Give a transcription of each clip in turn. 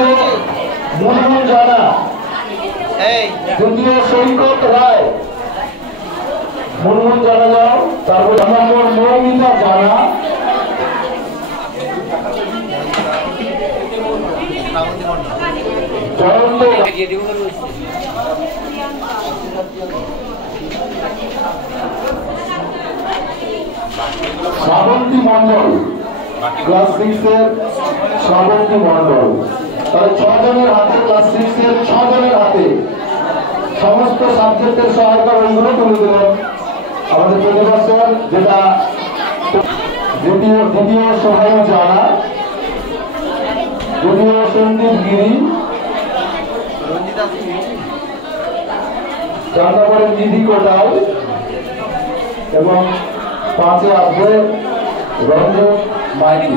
দ্বিতীয় মুনমুন জানা, দ্বিতীয় সৈকত রায়। মুনমুন জানা যাও। তারপর নম্বর মৌমিতা জানা, জয়ন্ত শ্রাবন্তী মন্ডল, ক্লাস 6 এর শ্রাবন্তী মন্ডল। তাহলে 6 জনের হাতে, ক্লাস 6 এর 6 জনের হাতে সমস্ত সাবজেক্টের সহায়তা বইগুলো তুলে দিলেন আমাদের প্রতিবছর। যেটা দ্বিতীয় সোহাই জানা, দ্বিতীয় সন্দীপ গিরি, 4 নম্বরে নিধি কোটাল এবং 5-এ আসবে রঞ্জন মাইতি।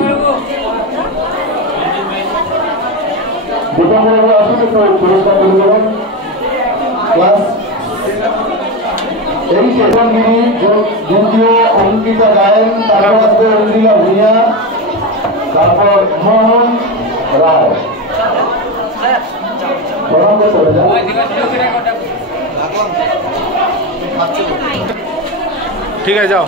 দীপঙ্কর আসলে পুরস্কার তুলে দেবেন। ক্লাস 8-এ গিরি, দ্বিতীয় অঙ্কিতা গায়েন, তারপর আসবে অন্দ্রিলা ভূঁইয়া, তারপর মোহন রায়। ঠিক আছে যাও।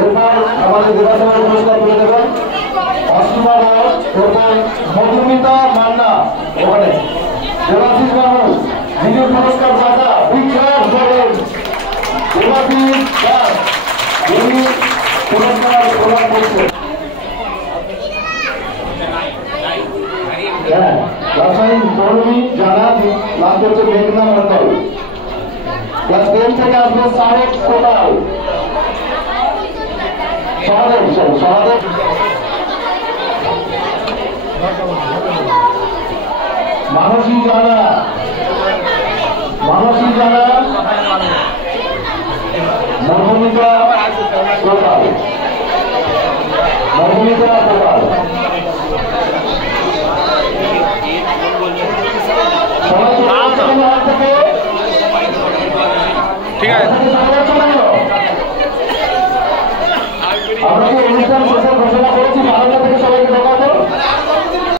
এরপর আমাদের দেবাসনের পুরস্কার তুলে দেবেন অসীমা রায় এবং মধুমিতা মান্না। ওখানে দেবাশিস মানুষ যিনি পুরস্কার দাতা বিখ্যাত করেন দেবাশিস দাস, যিনি পুরস্কার প্রদান করছেন। হ্যাঁ, রাজশাহী কর্মী জানা, লাস্ট হচ্ছে মেঘনা মন্ডল। ক্লাস 10 থেকে আসবে সাহেব কোটাল, সহদেব মানসী জানা, মধুমিতা কোটাল, ঠিক আছে।